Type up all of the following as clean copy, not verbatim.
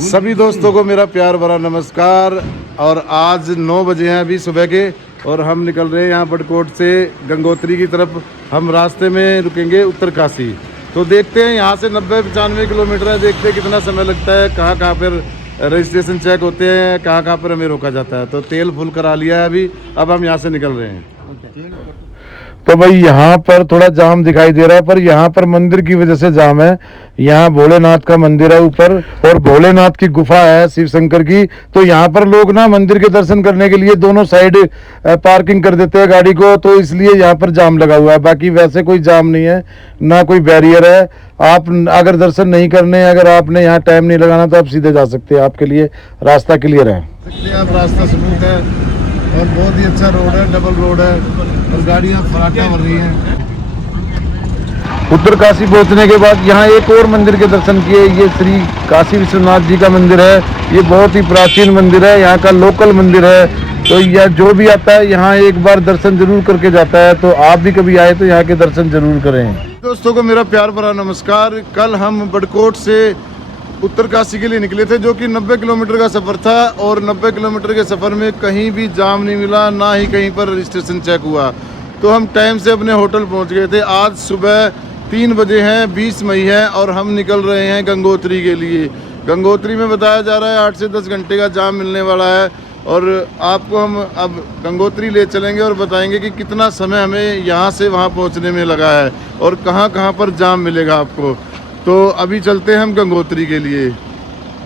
सभी दोस्तों को मेरा प्यार भरा नमस्कार। और आज 9 बजे हैं अभी सुबह के, और हम निकल रहे हैं यहाँ बड़कोट से गंगोत्री की तरफ। हम रास्ते में रुकेंगे उत्तरकाशी, तो देखते हैं यहाँ से 90-95 किलोमीटर है। देखते हैं कितना समय लगता है, कहाँ कहाँ पर रजिस्ट्रेशन चेक होते हैं, कहाँ कहाँ पर हमें रोका जाता है। तो तेल फुल करा लिया है अभी, अब हम यहाँ से निकल रहे हैं। तो भाई यहाँ पर थोड़ा जाम दिखाई दे रहा है, पर यहाँ पर मंदिर की वजह से जाम है। यहाँ भोलेनाथ का मंदिर है ऊपर, और भोलेनाथ की गुफा है शिव शंकर की। तो यहाँ पर लोग ना मंदिर के दर्शन करने के लिए दोनों साइड पार्किंग कर देते हैं गाड़ी को, तो इसलिए यहाँ पर जाम लगा हुआ है। बाकी वैसे कोई जाम नहीं है, ना कोई बैरियर है। आप अगर दर्शन नहीं करने, अगर आपने यहाँ टाइम नहीं लगाना, तो आप सीधे जा सकते हैं, आपके लिए रास्ता क्लियर है। आप रास्ता स्मूथ है और बहुत ही अच्छा रोड है, डबल रोड है, और गाड़ियाँ फराटा भर रही हैं। उत्तरकाशी पहुंचने के बाद यहाँ एक और मंदिर के दर्शन किए। ये श्री काशी विश्वनाथ जी का मंदिर है। ये बहुत ही प्राचीन मंदिर है, यहाँ का लोकल मंदिर है। तो यह जो भी आता है यहाँ एक बार दर्शन जरूर करके जाता है। तो आप भी कभी आए तो यहाँ के दर्शन जरूर करें। दोस्तों को मेरा प्यार भरा नमस्कार। कल हम बड़कोट से उत्तरकाशी के लिए निकले थे, जो कि 90 किलोमीटर का सफ़र था, और 90 किलोमीटर के सफ़र में कहीं भी जाम नहीं मिला, ना ही कहीं पर रजिस्ट्रेशन चेक हुआ। तो हम टाइम से अपने होटल पहुंच गए थे। आज सुबह 3 बजे हैं, 20 मई है, और हम निकल रहे हैं गंगोत्री के लिए। गंगोत्री में बताया जा रहा है 8 से 10 घंटे का जाम मिलने वाला है, और आपको हम अब गंगोत्री ले चलेंगे और बताएंगे कि कितना समय हमें यहाँ से वहाँ पहुँचने में लगा है, और कहाँ कहाँ पर जाम मिलेगा आपको। तो अभी चलते हैं हम गंगोत्री के लिए।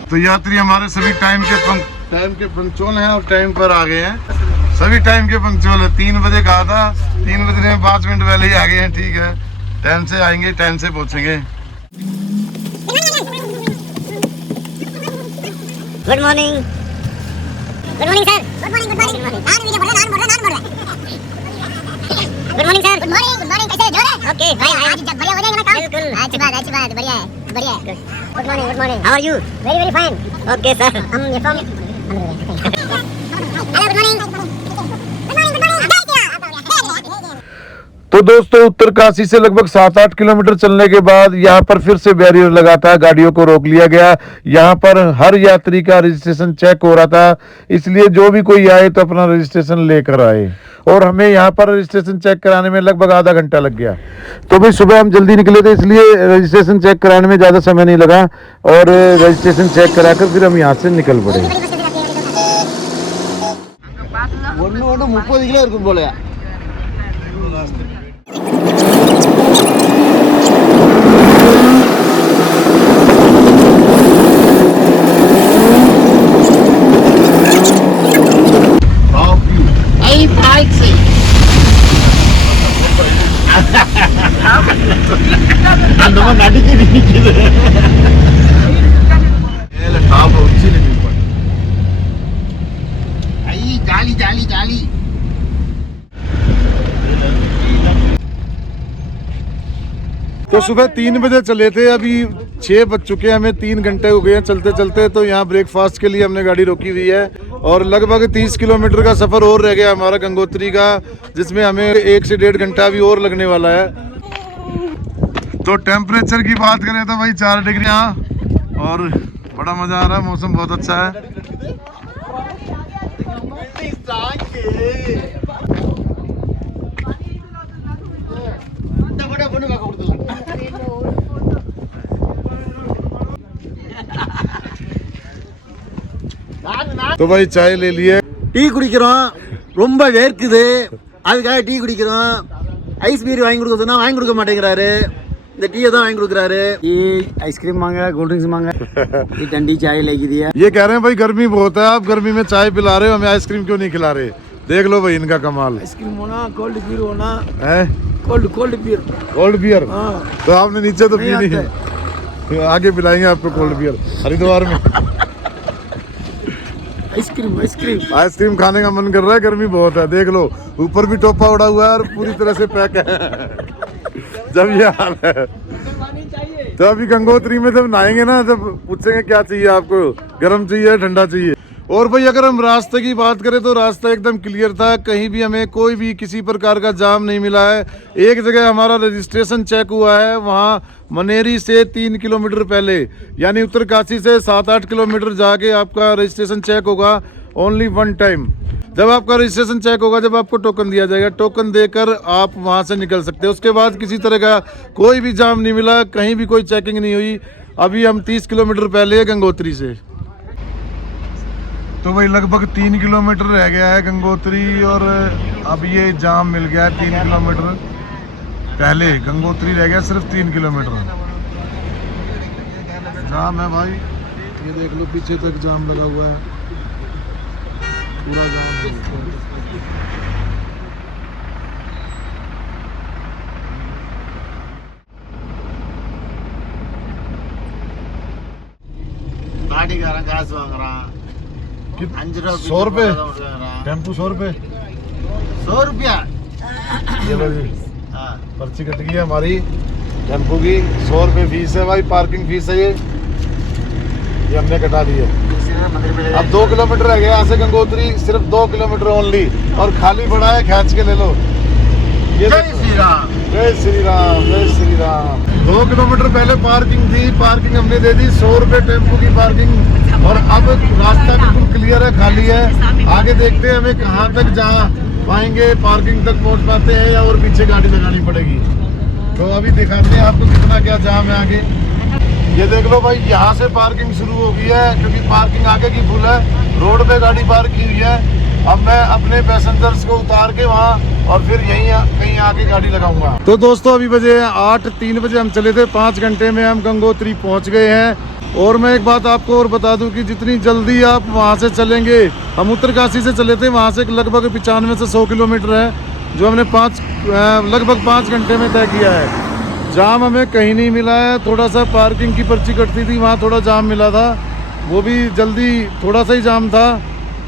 तो यात्री हमारे सभी टाइम के पंक्चुअल हैं, और टाइम पर आ गए हैं। सभी टाइम के पंक्चुअल है। 3 बजे कहा था, 3 बजने में 5 मिनट पहले ही आ गए हैं। ठीक है, टाइम से आएंगे, टाइम से पहुंचेंगे। Good morning. Good morning sir. Good morning. Good morning. नान वीडियो बोल रहा है, नान बोल रहा है। Good morning sir. Good morning. Good morning. कैसे जोर है? ओके भाई, आज जब बढ़िया हो जाएगा ना काम। बिल्कुल, अच्छी बात, बढ़िया है, बढ़िया है। Good morning. Good morning. How are you? Very very fine. Okay sir. हम ये फ्रॉम हेलो, गुड मॉर्निंग। तो दोस्तों उत्तरकाशी से लगभग 7-8 किलोमीटर चलने के बाद यहाँ पर फिर से बैरियर लगा था, गाड़ियों को रोक लिया गया। यहाँ पर हर यात्री का रजिस्ट्रेशन चेक हो रहा था, इसलिए जो भी कोई आए तो अपना रजिस्ट्रेशन लेकर आए। और हमें यहाँ पर रजिस्ट्रेशन चेक कराने में लगभग आधा घंटा लग गया। तो भाई सुबह हम जल्दी निकले थे, इसलिए रजिस्ट्रेशन चेक कराने में ज़्यादा समय नहीं लगा, और रजिस्ट्रेशन चेक कराकर फिर हम यहाँ से निकल पड़े। तो सुबह 3 बजे चले थे, अभी 6 बज चुके हैं, हमें 3 घंटे हो गए हैं चलते चलते। तो यहाँ ब्रेकफास्ट के लिए हमने गाड़ी रोकी हुई है, और लगभग 30 किलोमीटर का सफ़र और रह गया हमारा गंगोत्री का, जिसमें हमें 1 से 1.5 घंटा भी और लगने वाला है। तो टेम्परेचर की बात करें तो भाई 4 डिग्री यहाँ, और बड़ा मज़ा आ रहा है, मौसम बहुत अच्छा है। तो भाई चाय ले लिए, டீ குடிக்கிறோம், ரொம்ப வேர்க்குது, அதுக்காக டீ குடிக்கிறோம்। ஐஸ் பீர் வாங்கி கொடுக்க சொன்னா வாங்கி கொடுக்க மாட்டேங்கிறாரு, இந்த டீயை தான் வாங்கி கொடுக்குறாரு। டீ आइसक्रीम मांगा, कोल्ड ड्रिंक्स मांगा, ये ठंडी चाय लेके दिया। ये कह रहे हैं भाई गर्मी बहुत है, आप गर्मी में चाय पिला रहे हो, हमें आइसक्रीम क्यों नहीं खिला रहे। देख लो भाई इनका कमाल। आइसक्रीम होना, कोल्ड बीयर होना है, कोल्ड बीयर। Cold beer? हाँ। तो आपने नीचे तो पी नहीं, आगे पिलाएंगे आपको कोल्ड बियर हरिद्वार में। आइसक्रीम खाने का मन कर रहा है, गर्मी बहुत है। देख लो ऊपर भी टोपा उड़ा हुआ है, और पूरी तरह से पैक है। जब ये हाल है, तो अभी गंगोत्री में जब नहाएंगे ना, जब पूछेंगे क्या चाहिए आपको, गर्म चाहिए ठंडा चाहिए, और भाई अगर हम रास्ते की बात करें तो रास्ता एकदम क्लियर था, कहीं भी हमें कोई भी किसी प्रकार का जाम नहीं मिला है। एक जगह हमारा रजिस्ट्रेशन चेक हुआ है, वहाँ मनेरी से 3 किलोमीटर पहले, यानी उत्तरकाशी से 7-8 किलोमीटर जाके आपका रजिस्ट्रेशन चेक होगा ओनली वन टाइम। जब आपका रजिस्ट्रेशन चेक होगा, जब आपको टोकन दिया जाएगा, टोकन देकर आप वहाँ से निकल सकते हैं। उसके बाद किसी तरह का कोई भी जाम नहीं मिला, कहीं भी कोई चेकिंग नहीं हुई। अभी हम 30 किलोमीटर पहले है गंगोत्री से। तो भाई लगभग 3 किलोमीटर रह गया है गंगोत्री, और अब ये जाम मिल गया है 3 किलोमीटर पहले। गंगोत्री रह गया सिर्फ 3 किलोमीटर जाम है भाई। ये देख लो पीछे तक जाम लगा हुआ है, पूरा जाम है। गाड़ीக்காரன் காசு வாங்குறான் 5 ரூபாய் 100 रुपए टेम्पू 100 रुपए 100 रुपया। ये लो जी हाँ पर्ची कट गई है हमारी टेम्पू की। 100 रुपए फीस है भाई, पार्किंग फीस है ये हमने कटा दी है। अब 2 किलोमीटर रह गया यहाँ से गंगोत्री, सिर्फ 2 किलोमीटर ओनली, और खाली पड़ा है, खींच के ले लो। ये जय श्री राम, जय श्री राम, जय श्री राम। 2 किलोमीटर पहले पार्किंग थी, पार्किंग हमने दे दी 100 रुपए टेम्पू की पार्किंग। और अब रास्ता बिल्कुल क्लियर है, खाली है। आगे देखते हैं हमें कहाँ तक जा पाएंगे, पार्किंग तक पहुँच पाते हैं या और पीछे गाड़ी लगानी पड़ेगी। तो अभी दिखाते हैं आपको कितना क्या जाम है आगे। ये देख लो भाई, यहाँ से पार्किंग शुरू हो गई है, क्योंकि पार्किंग आगे की फुल है, रोड पे गाड़ी पार्क की हुई है। अब मैं अपने पैसेंजर्स को उतार के वहाँ और फिर यहीं कहीं आके गाड़ी लगाऊंगा। तो दोस्तों अभी बजे 8, 3 बजे हम चले थे, 5 घंटे में हम गंगोत्री पहुँच गए हैं। और मैं एक बात आपको और बता दूं कि जितनी जल्दी आप वहाँ से चलेंगे, हम उत्तरकाशी से चले थे, वहाँ से लगभग 95 से 100 किलोमीटर है, जो हमने लगभग 5 घंटे में तय किया है। जाम हमें कहीं नहीं मिला है। थोड़ा सा पार्किंग की पर्ची कटती थी, वहाँ थोड़ा जाम मिला था, वो भी जल्दी थोड़ा सा ही जाम था,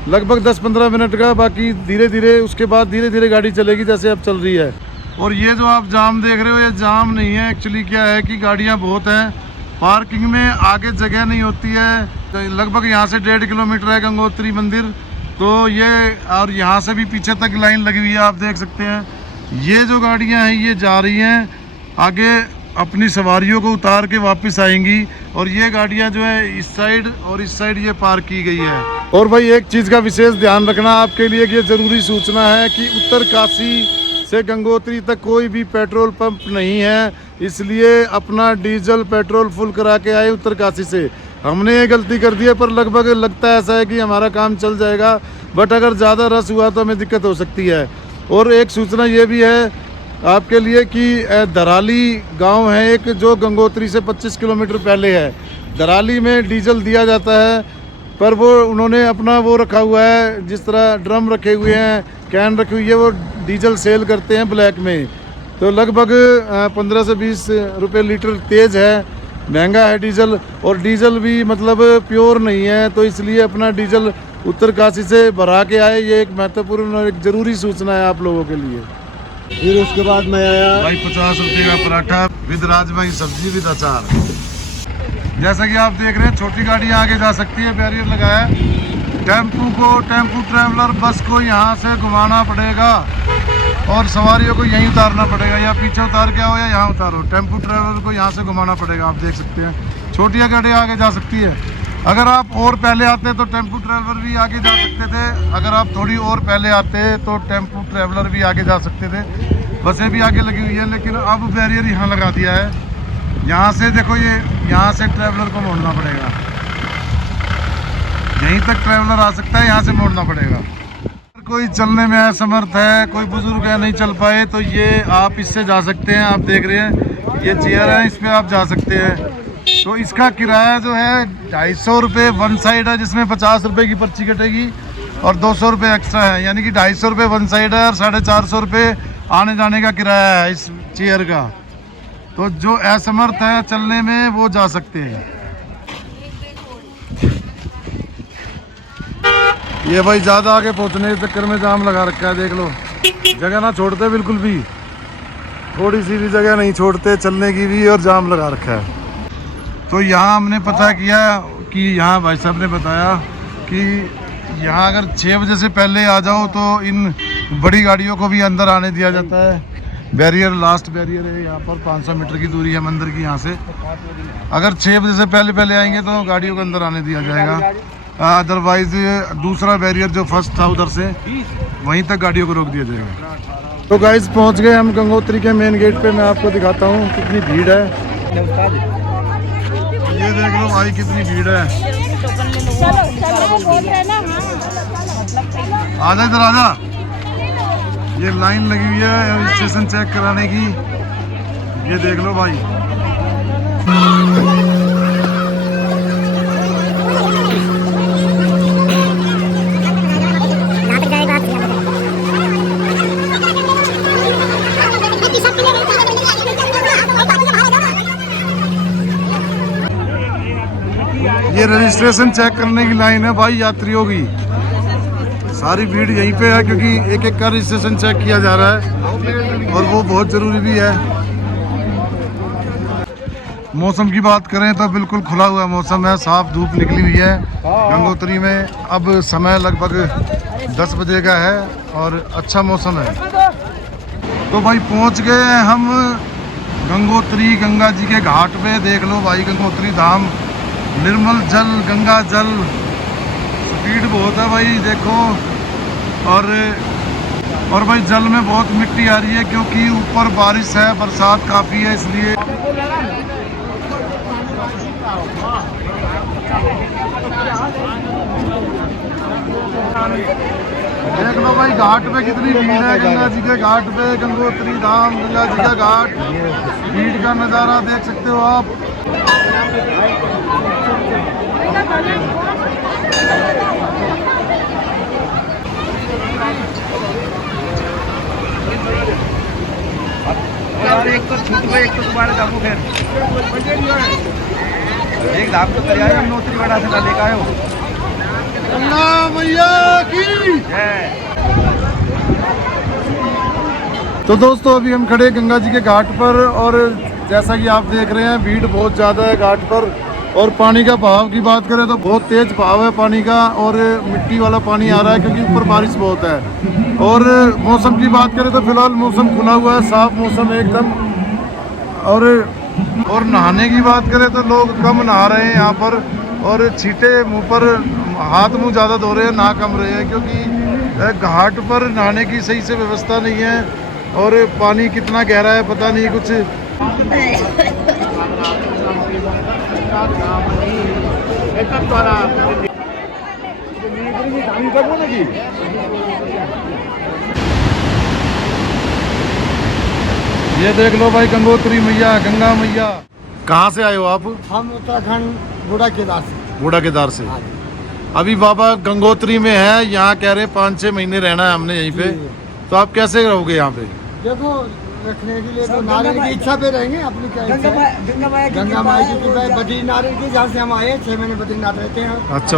लगभग 10-15 मिनट का। बाकी धीरे धीरे उसके बाद धीरे धीरे गाड़ी चलेगी जैसे अब चल रही है। और ये जो आप जाम देख रहे हो, ये जाम नहीं है, एक्चुअली क्या है कि गाड़ियाँ बहुत हैं, पार्किंग में आगे जगह नहीं होती है। लगभग यहाँ से 1.5 किलोमीटर है गंगोत्री मंदिर, तो ये, और यहाँ से भी पीछे तक लाइन लगी हुई है, आप देख सकते हैं। ये जो गाड़ियाँ हैं ये जा रही हैं आगे, अपनी सवारियों को उतार के वापस आएंगी, और ये गाड़ियां जो है इस साइड और इस साइड ये पार्क की गई है। और भाई एक चीज़ का विशेष ध्यान रखना आपके लिए, कि ये ज़रूरी सूचना है कि उत्तरकाशी से गंगोत्री तक कोई भी पेट्रोल पंप नहीं है, इसलिए अपना डीजल पेट्रोल फुल करा के आए उत्तरकाशी से। हमने ये गलती कर दी है, पर लगभग लगता है ऐसा है कि हमारा काम चल जाएगा, बट अगर ज़्यादा रश हुआ तो हमें दिक्कत हो सकती है। और एक सूचना ये भी है आपके लिए कि दराली गांव है एक, जो गंगोत्री से 25 किलोमीटर पहले है। दराली में डीजल दिया जाता है, पर वो उन्होंने अपना वो रखा हुआ है, जिस तरह ड्रम रखे हुए हैं, कैन रखी हुई है, वो डीजल सेल करते हैं ब्लैक में। तो लगभग 15 से 20 रुपये लीटर तेज़ है, महंगा है डीजल, और डीजल भी मतलब प्योर नहीं है, तो इसलिए अपना डीजल उत्तरकाशी से भरा के आए। ये एक महत्वपूर्ण और एक ज़रूरी सूचना है आप लोगों के लिए। फिर उसके बाद मैं आया भाई 50 रुपये का पराठा विद राजमा की सब्जी विद अचार। जैसा कि आप देख रहे हैं, छोटी गाड़ी आगे जा सकती है, बैरियर लगाया है। टेम्पू ट्रैवलर बस को यहाँ से घुमाना पड़ेगा, और सवारियों को यहीं उतारना पड़ेगा, या पीछे उतार के आओ या यहाँ उतारो। टेम्पू ट्रैवलर को यहाँ से घुमाना पड़ेगा, आप देख सकते हैं। छोटियाँ गाड़ी आगे जा सकती है। अगर आप और पहले आते तो टेम्पू ट्रैवलर भी आगे जा सकते थे, अगर आप थोड़ी और पहले आते तो टेम्पू ट्रैवलर भी आगे जा सकते थे। बसें भी आगे लगी हुई है, लेकिन अब बैरियर यहाँ लगा दिया है। यहाँ से देखो, ये यहाँ से ट्रैवलर को मोड़ना पड़ेगा, यहीं तक ट्रैवलर आ सकता है, यहाँ से मोड़ना पड़ेगा। कोई चलने में असमर्थ है, कोई बुजुर्ग है, नहीं चल पाए, तो ये आप इससे जा सकते हैं। आप देख रहे हैं ये चेयर है, इस पर आप जा सकते हैं। तो इसका किराया जो है 250 रुपये वन साइड है, जिसमें 50 रुपये की पर्ची कटेगी और 200 रुपये एक्स्ट्रा है, यानी कि 250 रुपये वन साइड है और 450 रुपये आने जाने का किराया है इस चेयर का। तो जो असमर्थ है चलने में वो जा सकते हैं। ये भाई ज़्यादा आगे पहुंचने के चक्कर में जाम लगा रखा है, देख लो। जगह ना छोड़ते बिल्कुल भी, थोड़ी सी भी जगह नहीं छोड़ते चलने की भी, और जाम लगा रखा है। तो यहाँ हमने पता किया कि यहाँ भाई साहब ने बताया कि यहाँ अगर 6 बजे से पहले आ जाओ तो इन बड़ी गाड़ियों को भी अंदर आने दिया जाता है। बैरियर, लास्ट बैरियर है यहाँ पर, 500 मीटर की दूरी है मंदिर की यहाँ से। अगर 6 बजे से पहले आएंगे तो गाड़ियों को अंदर आने दिया जाएगा, अदरवाइज दूसरा बैरियर जो फर्स्ट था उधर से वहीं तक गाड़ियों को रोक दिया जाएगा। तो गाइस पहुँच गए हम गंगोत्री के मेन गेट पे। मैं आपको दिखाता हूँ कितनी भीड़ है। ये देख लो भाई कितनी भीड़ है। आजा इधर आजा। ये लाइन लगी हुई है रजिस्ट्रेशन चेक कराने की। ये देख लो भाई। ये रजिस्ट्रेशन चेक करने की लाइन है भाई यात्रियों की। सारी भीड़ यहीं पे है क्योंकि एक एक का रजिस्ट्रेशन चेक किया जा रहा है और वो बहुत ज़रूरी भी है। मौसम की बात करें तो बिल्कुल खुला हुआ मौसम है, साफ धूप निकली हुई है गंगोत्री में। अब समय लगभग 10 बजे का है और अच्छा मौसम है। तो भाई पहुंच गए हैं हम गंगोत्री, गंगा जी के घाट पे। देख लो भाई गंगोत्री धाम, निर्मल जल, गंगा जल। स्पीड बहुत है भाई देखो। और भाई जल में बहुत मिट्टी आ रही है क्योंकि ऊपर बारिश है, बरसात काफ़ी है इसलिए। देख लो भाई घाट पे कितनी भीड़ है, गंगा जी के घाट पे, गंगोत्री धाम, गंगा जी का घाट। भीड़ का नज़ारा देख सकते हो आप। यार एक तो छूट गए, एक तो तुम्हारे दामू फिर एक दाम तो कर आए नौकरी बड़ा से लेकर आए हो। मैया की तो दोस्तों अभी हम खड़े गंगा जी के घाट पर और जैसा कि आप देख रहे हैं भीड़ बहुत ज़्यादा है घाट पर। और पानी का बहाव की बात करें तो बहुत तेज़ बहाव है पानी का और मिट्टी वाला पानी आ रहा है क्योंकि ऊपर बारिश बहुत है। और मौसम की बात करें तो फिलहाल मौसम खुला हुआ है, साफ मौसम है एकदम। और नहाने की बात करें तो लोग कम नहा रहे हैं यहाँ पर और छींटे मुँह पर, हाथ मुँह ज़्यादा धो रहे हैं, नहा कम रहे हैं क्योंकि घाट पर नहाने की सही से व्यवस्था नहीं है और पानी कितना गहरा है पता नहीं कुछ। ये देख लो भाई गंगोत्री मैया, गंगा मैया। कहाँ से आए हो आप? हम उत्तराखंड बूढ़ा केदार से। बूढ़ा केदार से। अभी बाबा गंगोत्री में है, यहाँ कह रहे 5-6 महीने रहना है हमने यहीं पे। तो आप कैसे रहोगे यहाँ पे? देखो रखने के लिए तो नारियल की इच्छा पे रहेंगे, अपनी क्या इच्छा है? गंगा माई की बद्री नारियल की, जहाँ से हम आए 6 महीने बद्रीनाथ रहते हैं। अच्छा।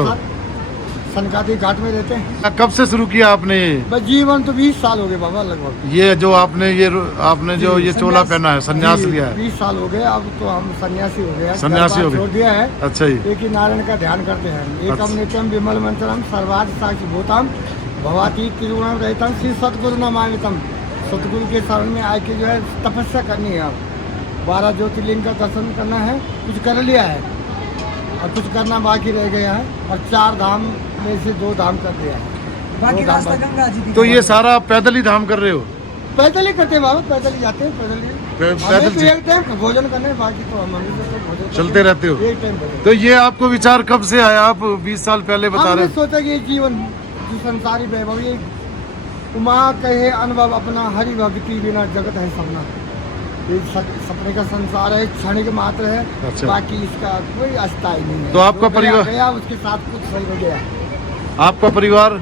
सनकाती घाट में रहते हैं। कब से शुरू किया आपने? बस जीवन तो 20 साल हो गए बाबा लगभग। ये जो आपने जो ये चोला पहना है, संन्यास लिया है? 20 साल हो गए। अब तो हम सन्यासी हो गए। सन्यासी हो गए, छोड़ दिया है। अच्छा जी। एक ही नारायण का ध्यान करते हैं। एकम नित्यम विमल मंत्रम सर्वाद साक्षी भूतम भवाती तिरुवणम रहतम श्री सतगुरु नमामितम। सतगुरु के शरण में आके जो है तपस्या करनी है। अब 12 ज्योतिर्लिंग का दर्शन करना है, कुछ कर लिया है और कुछ करना बाकी रह गया है और 4 धाम में से 2 धाम कर दिया है। बाकी रास्ता गंगा जी की। तो ये सारा आप पैदल ही धाम कर रहे हो? पैदल ही करते हैं बाबा, पैदल ही जाते हैं, पैदल ही। एक टाइम भोजन करने, बाकी तो हम भोजन चलते रहते हो। एक टाइम। तो ये आपको विचार कब से आया? आप 20 साल पहले बता रहे? सोचा कि जीवन जो संसारी वैभव, ये उमा कहे अनुभव अपना, हरि भक्ति बिना जगत है सपना। ये सपने का संसार है, क्षणिक मात्र है। अच्छा। बाकी इसका कोई अस्थायी नहीं है। तो आपका परिवार गया, उसके साथ कुछ सही हो गया। आपका परिवार?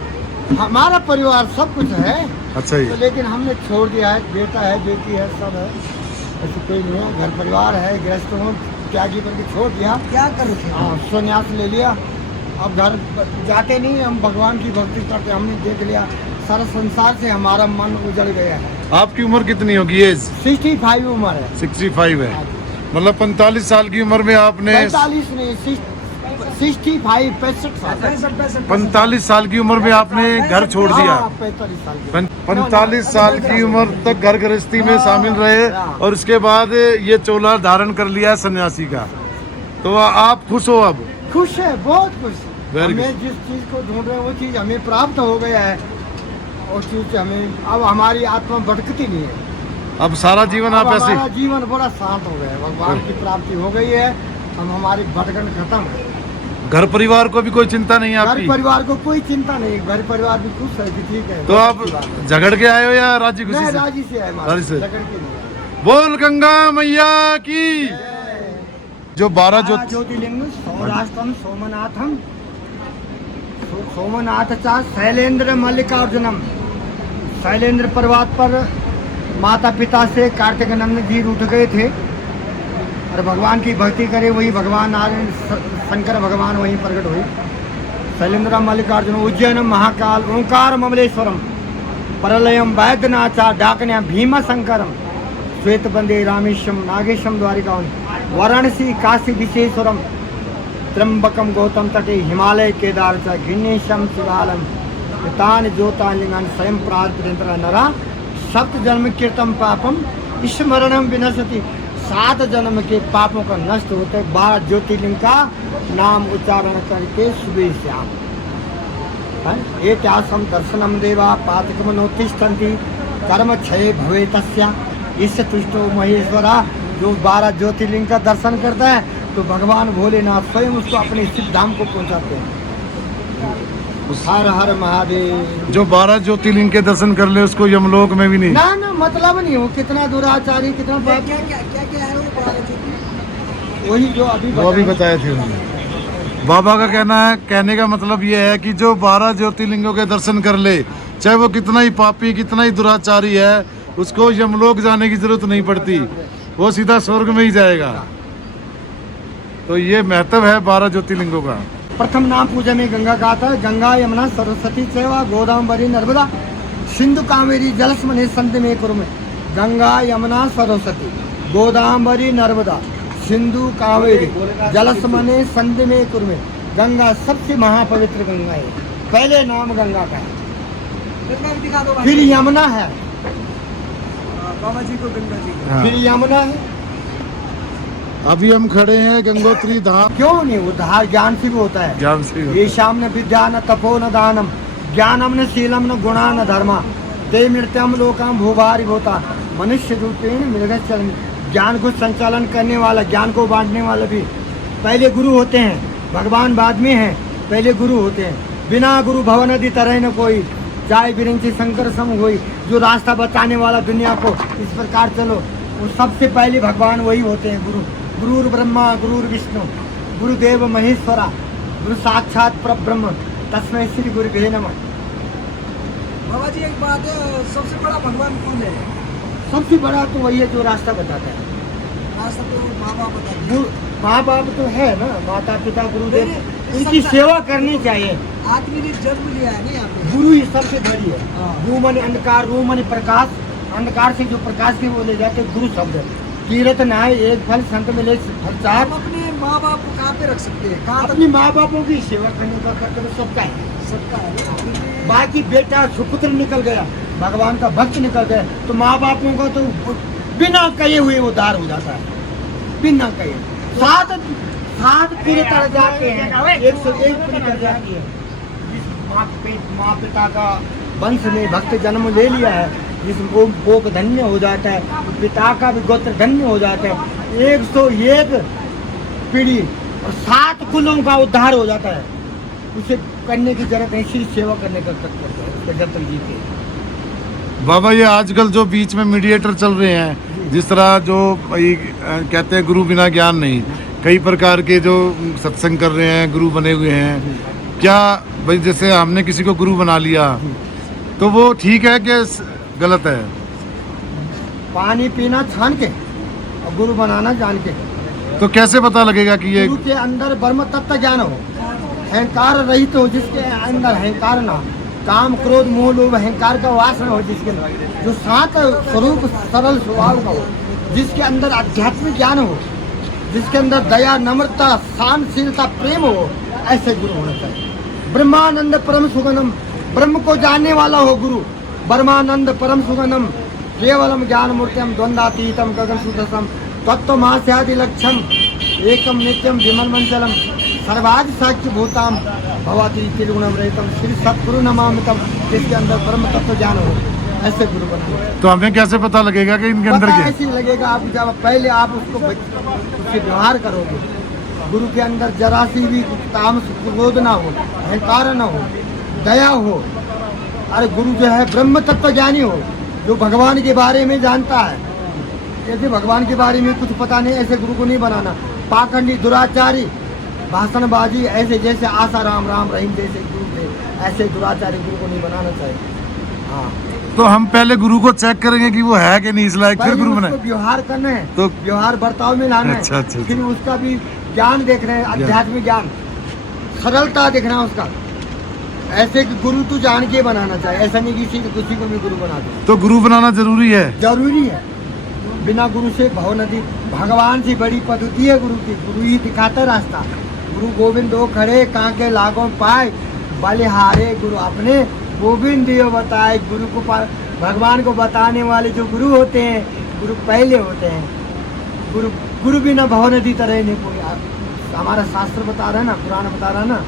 हमारा परिवार सब कुछ है। अच्छा जी। तो लेकिन हमने छोड़ दिया है, बेटा है, बेटी है, सब है, ऐसे कोई नहीं है। घर परिवार है, गृहस्थ हूँ, त्यागी करके छोड़ दिया। क्या करूँ? हाँ, संन्यास ले लिया। अब घर जाते नहीं, हम भगवान की भक्ति करते। हमने देख लिया सारा संसार से हमारा मन उजड़ गया है। आपकी उम्र कितनी होगी? एज 65 उम्र है। 65 है, मतलब 45 साल की उम्र में आपने? 45 नहीं, 65 65 45 साल की उम्र में आपने घर छोड़ दिया। 45 साल की 45 साल की उम्र तक घर गृहस्थी में शामिल रहे और उसके बाद ये चोला धारण कर लिया सन्यासी का। तो आप खुश हो अब? खुश है, बहुत खुश। Very हमें जिस चीज को ढूंढ रहे हैं वो चीज हमें प्राप्त हो गया है। उस चीज से हमें अब हमारी आत्मा भटकती नहीं है। अब सारा जीवन अब आप ऐसे हमारा जीवन बड़ा शांत हो गया है, भगवान की प्राप्ति हो गई है। हम हमारी भटकन खत्म है। घर परिवार को भी कोई चिंता नहीं है घर आपकी? परिवार को कोई चिंता नहीं, घर परिवार भी खुश है कि ठीक है। तो आप झगड़ के आए हो या राजी खुशी मैं से? राजी से है, राजी से। झगड़ के नहीं। बोल गंगा मैया की। जो 12 ज्योतिर्लिंग सौराष्ट्रम सोमनाथम सोमनाथ चा शैलेंद्र मल्लिकार्जुनम। शैलेंद्र पर्वत पर माता पिता से कार्तिक नंदन जी उठ गए थे और भगवान की भक्ति करे, वही भगवान नारायण शंकर भगवान वहीं प्रकट हुए। शैलेंद्र मल्लिकार्जुन उज्जैनम महाकाल ओंकार ममलेश्वरम परलयम वैद्यनाचा डाकन्या भीम शंकरम श्वेत बंदे रामेश्वरम नागेशम द्वारिका वाराणसी काशी विशेश्वरम त्र्यंबकम गौतम तटे हिमालय केदार च घिन्नेशम शिवालम तान ज्योतालिंगन स्वयं प्रार्थना नरा सप्त जन्म कीर्तम पापम स्मरणम विनशति। 7 जन्म के पापों का नष्ट होते 12 ज्योतिर्लिंग का नाम उच्चारण करके सुबह श्याम एत्यासम दर्शनम देवा पातकमनोतिष्ठन्ति कर्म क्षय भवे तस्या। इससे तुष्टो महेश्वरा। जो 12 ज्योतिर्लिंग का दर्शन करता है तो भगवान भोलेनाथ स्वयं उसको अपने सिद्ध धाम को पहुंचाते हैं। हर हर महादेव। जो 12 ज्योतिर्लिंग के दर्शन कर ले उसको यमलोक में भी नहीं। ना ना मतलब नहीं, वो कितना दुराचारी कितना पाप। वही जो वो अभी बताए थे उन्होंने। बाबा का कहने का मतलब ये है कि जो 12 ज्योतिर्लिंगों के दर्शन कर ले, चाहे वो कितना ही पापी कितना ही दुराचारी है, उसको यमलोक जाने की जरूरत नहीं पड़ती, वो सीधा स्वर्ग में ही जाएगा। तो ये महत्व है 12 ज्योतिर्लिंगों का। प्रथम नाम पूजा में गंगा का आता है। गंगा यमुना सरस्वती चैवा गोदावरी नर्मदा सिंधु कावेरी जलस्मने संत में कुरुम। गंगा यमुना सरस्वती गोदावरी नर्मदा सिंधु कावेरी जलस्मने संत में कुरुम। गंगा सबसे महापवित्र गंगा है। पहले नाम गंगा का है, फिर यमुना है, बाबा जी को गंगा जी हाँ। फिर यमुना है। अभी हम खड़े हैं गंगोत्री धाम। क्यों नहीं, उद्धार ज्ञान से भी होता है। ज्ञान से ये शाम न विद्या न तपो न दानम ज्ञानम न शीलम न गुणा न धर्मा ते मृत्यम लोकम भूभारी होता। मनुष्य रूपेण मृगचरण। ज्ञान को संचालन करने वाला, ज्ञान को बांटने वाला भी पहले गुरु होते हैं, भगवान बाद में हैं, पहले गुरु होते हैं। बिना गुरु भवन नदी तरह न कोई जाय बिरंची शंकर सम होई। जो रास्ता बताने वाला दुनिया को इस प्रकार चलो, वो सबसे पहले भगवान वही होते हैं। गुरु गुरुर ब्रह्मा गुरुर विष्णु गुरुदेव महेश्वरा गुरु साक्षात परब्रह्म तस्मै श्री गुरुवे नमः। बाबा जी एक बात है, सबसे बड़ा भगवान कौन है? सबसे बड़ा तो वही है जो रास्ता बताता है। रास्ता तो माँ बाप बताते हैं। माँ बाप तो है ना, माता पिता गुरुदेव, नहीं, उनकी सब- सेवा करनी चाहिए। आदमी ने जन्म लिया है नहीं यहाँ पे। गुरु ही सबसे बड़ी है। हाँ। रू मन अंधकार, रू मन प्रकाश, अंधकार से जो प्रकाश के वो ले जाते गुरु शब्द है। कीरत नाय एक फल संत मिले फल चार। हम अपने माँ बाप को कहाँ पे रख सकते हैं? कहाँ तक अपनी माँ बापों की सेवा करने का कर्तव्य सबका है। सबका है ना? बाकी बेटा सुपुत्र निकल गया, भगवान का भक्त निकल गया, तो माँ बापों का तो बिना कहे हुए उद्धार हो जाता है। बिना कहे 7 पीढ़ी तर जाते हैं, 101 पीढ़ी तर जाती है। जिस माँ पिता का वंश में भक्त जन्म ले लिया है, जिस गोप धन्य हो जाता है, पिता का भी गोत्र धन्य हो जाता है। 101 पीढ़ी और 7 कुलों का उद्धार हो जाता है। उसे करने की जरूरत नहीं, सिर्फ सेवा करने का कर्तव्य है उसका जब तक जीते। बाबा ये आजकल जो बीच में मीडिएटर चल रहे हैं, जिस तरह जो भाई कहते हैं गुरु बिना ज्ञान नहीं, कई प्रकार के जो सत्संग कर रहे हैं गुरु बने हुए हैं, क्या भाई जैसे हमने किसी को गुरु बना लिया तो वो ठीक है कि गलत है? पानी पीना छान के और गुरु बनाना जान के। तो कैसे पता लगेगा कि ये गुरु के अंदर ब्रह्म तत्व ज्ञान हो, अहंकार रहित हो, जिसके अंदर अहंकार ना, काम क्रोध मोह लोभ अहंकार का वास न हो, जिसके अंदर जो शांत स्वरूप सरल स्वभाव का हो, जिसके अंदर आध्यात्मिक ज्ञान हो, जिसके अंदर दया नम्रता सहनशीलता प्रेम हो, ऐसे गुरु होना चाहिए। ब्रह्मानंद परम सुगनम, ब्रह्म को जानने वाला हो गुरु। ब्रह्मानंद परम सुगनम, केवलम ज्ञान मूर्तिम द्वंद्वातीतम गगन सुदसम तत्वमास्यादि लक्ष्यम एकम नित्यम विमल मंचलम सर्वादि साक्ष्य भूताम भवती त्रिगुणम रहितम श्री सतगुरु नमामितम, जिसके अंदर ब्रह्म तत्व ज्ञान हो, ऐसे गुरु बनाए। तो हमें कैसे पता लगेगा कि इनके अंदर पता क्या है? ऐसे ही लगेगा आप जब पहले आप उससे व्यवहार करोगे, गुरु के अंदर जरा सी भी तामस क्रोध ना हो, अहंकार ना हो, दया हो। अरे गुरु जो है ब्रह्म तत्व ज्ञानी हो, जो भगवान के बारे में जानता है। यदि भगवान के बारे में कुछ पता नहीं, ऐसे गुरु को नहीं बनाना। पाखंडी, दुराचारी, भाषणबाजी, ऐसे जैसे आशा राम राम रहीम जैसे गुरु थे, ऐसे दुराचारी गुरु को नहीं बनाना चाहिए। हाँ, तो हम पहले गुरु को चेक करेंगे कि वो है कि नहीं इस लायक, फिर पहले गुरु उसको बनाए। व्यवहार करना है, तो व्यवहार बर्ताव में लाना है। अच्छा, अच्छा, फिर उसका भी ज्ञान देखना है, आध्यात्मिक ज्ञान, सरलता देखना है उसका। ऐसे कि गुरु तो जान के बनाना चाहिए, ऐसा नहीं कि किसी को भी गुरु बना दे। तो गुरु बनाना जरूरी है। जरूरी है, बिना गुरु से भव नदी, भगवान से बड़ी पद्धति है गुरु की। गुरु ही दिखाता रास्ता। गुरु गोविंद दो खड़े, कांके लागों पाए, बलिहारे गुरु अपने, गोविंद दियो बताए। गुरु को भगवान को बताने वाले जो गुरु होते हैं, गुरु पहले होते हैं। गुरु बिना भव नदी तरह नहीं कोई। हमारा शास्त्र बता रहा है ना, पुराण बता रहा है ना,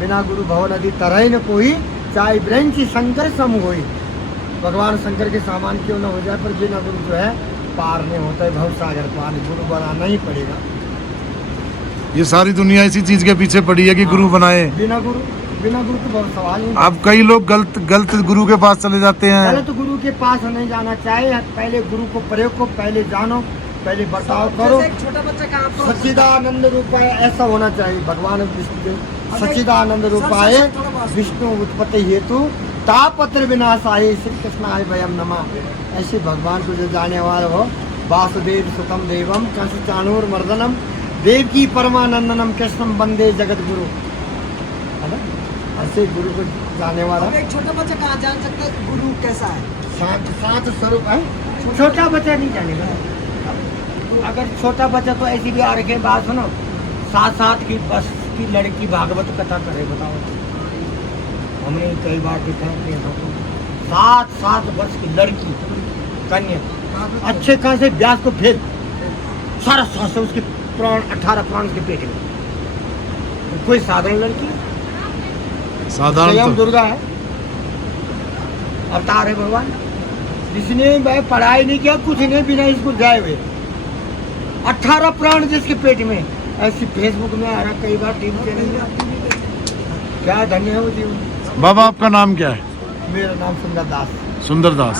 बिना गुरु भव नदी तरह न कोई, चाहे ब्रंच शंकर सम होई। भगवान शंकर के सामान क्यों ना हो जाए, पर बिना गुरु जो है पार नहीं होता है भव सागर पार। गुरु बनाना ही पड़ेगा। ये सारी दुनिया इसी चीज के पीछे पड़ी है कि गुरु बनाए। बिना गुरु तो बहुत सवाल ही नहीं। अब कई लोग गलत गुरु के पास चले जाते हैं। गलत गुरु के पास नहीं जाना चाहिए। पहले गुरु को प्रयोग को पहले जानो, पहले बर्ताव करो। जैसे एक छोटा बच्चा का आप सच्चिदानंद रूपाय ऐसा होना चाहिए। भगवान विष्णु सच्चिदानंद रूपाय विष्णु उत्पत्ति हेतु तापत्र विनाशाय श्री कृष्णाय वयम नमः। ऐसे भगवान को जो जाने वाला हो, वासुदेव सुतम देवम कंस चाणूर मर्दनम देवकी परमानंदनम कृष्णम वंदे जगत गुरु, है ना। ऐसे गुरु को जाने वाला। अब एक छोटा बच्चा कहाँ जान सकता है गुरु कैसा है? सात स्वरूप है। छोटा बच्चा नहीं जानेगा। अगर छोटा बच्चा तो ऐसी भी आ रखे बात सुनो, 7 की बस की लड़की भागवत कथा करे, बताओ। हमने कई बार देखा अपने यहाँ को, 7 वर्ष की लड़की कन्या, अच्छे खासे व्यास को फेल, सारा शास्त्र उसके प्राण, 18 प्राण उसके पेट में। कोई साधारण लड़की, स्वयं साधारण दुर्गा है, अवतार है भगवान। जिसने भाई पढ़ाई नहीं किया, कुछ नहीं, बिना स्कूल जाए हुए, 18 प्राण जिसके पेट में। ऐसी फेसबुक में आ रहा कई बार, टीवी चैनल में। क्या धन्य है वो जीवन। बाबा आपका नाम क्या है? मेरा नाम सुंदर दास। सुंदर दास।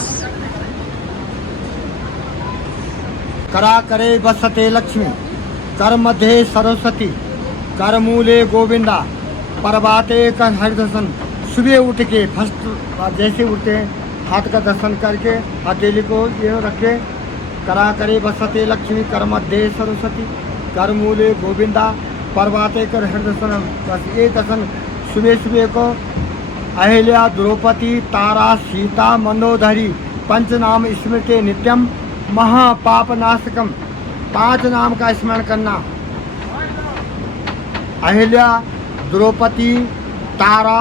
करा करे बसते लक्ष्मी, कर मध्य सरस्वती, कर मूले गोविंदा, परबाते का हरिदर्शन। सुबह उठ के फर्स्ट जैसे उठते हैं, हाथ का दर्शन करके हथेली को ये रखे, करा करे बसते लक्ष्मी, कर मध्य सरस्वती, कर मूले गोविंदा, परबाते कर हरिदर्शन। बस ये दर्शन सुबह सुबह को अहिल्या, द्रौपदी, तारा, सीता, मंदोदरी, पंच नाम स्मृति नित्यम महापाप नाशकम। 5 नाम का स्मरण करना। अहिल्या, द्रौपदी, तारा,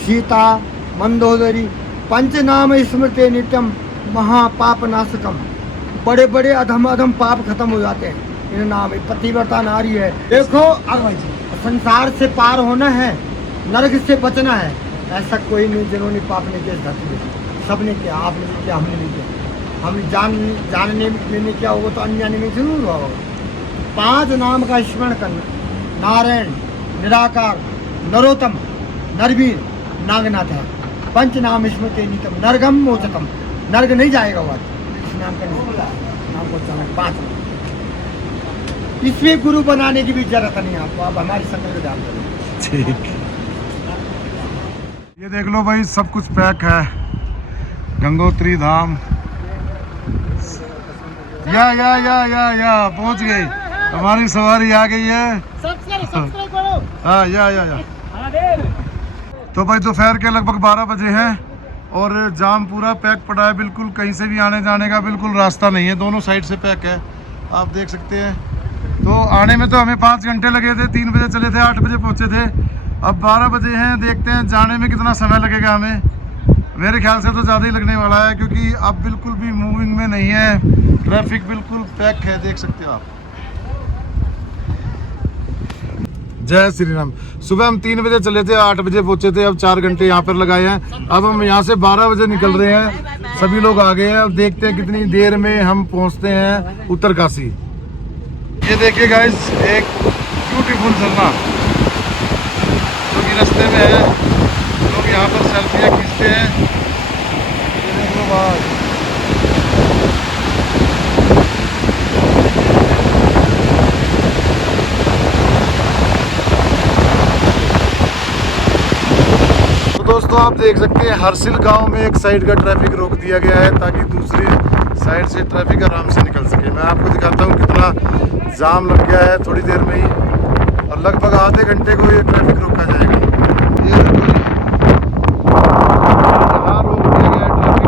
सीता, मंदोदरी, पंच नाम स्मृति नित्यम महापाप नाशकम। बड़े बड़े अधम पाप खत्म हो जाते हैं इन नाम। पतिव्रता नारी है। देखो, संसार से पार होना है, नरक से बचना है। ऐसा कोई नहीं जिन्होंने पाप नहीं किया धरती में। सबने किया, आपने भी किया, हमने भी किया। हम जानने में किया होगा तो अनजाने में जरूर हुआ होगा। 5 नाम का स्मरण करना। नारायण, निराकार, नरोत्तम, नरवीर, नागनाथ है। पंच नाम स्मृति नित्यम नरगम मोचकम। नरक नहीं जाएगा वो। इस नाम का नाम को चलना 5 नाम। इसमें गुरु बनाने की भी जरूरत नहीं आपको। आप हमारी संगत को जानते हैं। ठीक। ये देख लो भाई, सब कुछ पैक है। गंगोत्री धाम या पहुंच गई। हमारी सवारी आ गई है। हाँ या। तो भाई दोपहर के लगभग 12 बजे हैं और जाम पूरा पैक पड़ा है। बिल्कुल कहीं से भी आने जाने का बिल्कुल रास्ता नहीं है। दोनों साइड से पैक है, आप देख सकते हैं। तो तो आने में तो हमें 5 घंटे लगे थे, 3 बजे चले थे, 8 बजे पहुंचे थे। अब 12 बजे हैं, देखते हैं जाने में कितना समय लगेगा हमें। मेरे ख्याल से तो ज़्यादा ही लगने वाला है, क्योंकि अब बिल्कुल भी मूविंग में नहीं है, ट्रैफिक बिल्कुल पैक है, देख सकते हो आप। जय श्री राम। सुबह हम 3 बजे चले थे, 8 बजे पहुंचे थे, अब 4 घंटे यहाँ पर लगाए हैं। अब हम यहाँ से 12 बजे निकल रहे हैं, सभी लोग आ गए हैं। अब देखते हैं कितनी देर में हम पहुँचते हैं उत्तरकाशी। ये देखिए गाइस, एक ब्यूटीफुल झरना जो कि रास्ते में है, लोग यहाँ पर सेल्फियाँ खींचते हैं। ये देखो बात, दोस्तों आप देख सकते हैं हरसिल गांव में एक साइड का ट्रैफिक रोक दिया गया है ताकि दूसरी साइड से ट्रैफिक आराम से निकल सके। मैं आपको दिखाता हूं कितना जाम लग गया है थोड़ी देर में ही, और लगभग आधे घंटे को ये ट्रैफिक रोका जाएगा। ये देखो, यहाँ रोक दिया गया है ट्रैफिक।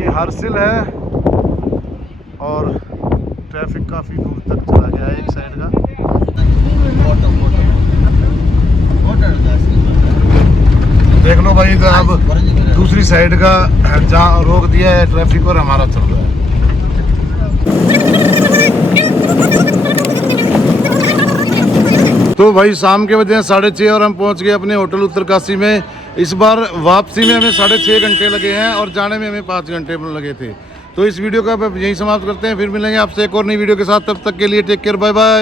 ये हरसिल है और ट्रैफिक काफ़ी दूर तक चला गया है एक साइड का। देख लो भाई, तो अब दूसरी साइड का जहाँ रोक दिया है ट्रैफिक और हमारा चल रहा है। तो भाई शाम के बजे 6:30 और हम पहुंच गए अपने होटल उत्तरकाशी में। इस बार वापसी में हमें 6.5 घंटे लगे हैं और जाने में हमें 5 घंटे लगे थे। तो इस वीडियो का यही समाप्त करते हैं, फिर मिलेंगे आपसे एक और नई वीडियो के साथ। तब तक के लिए टेक केयर, बाय बाय।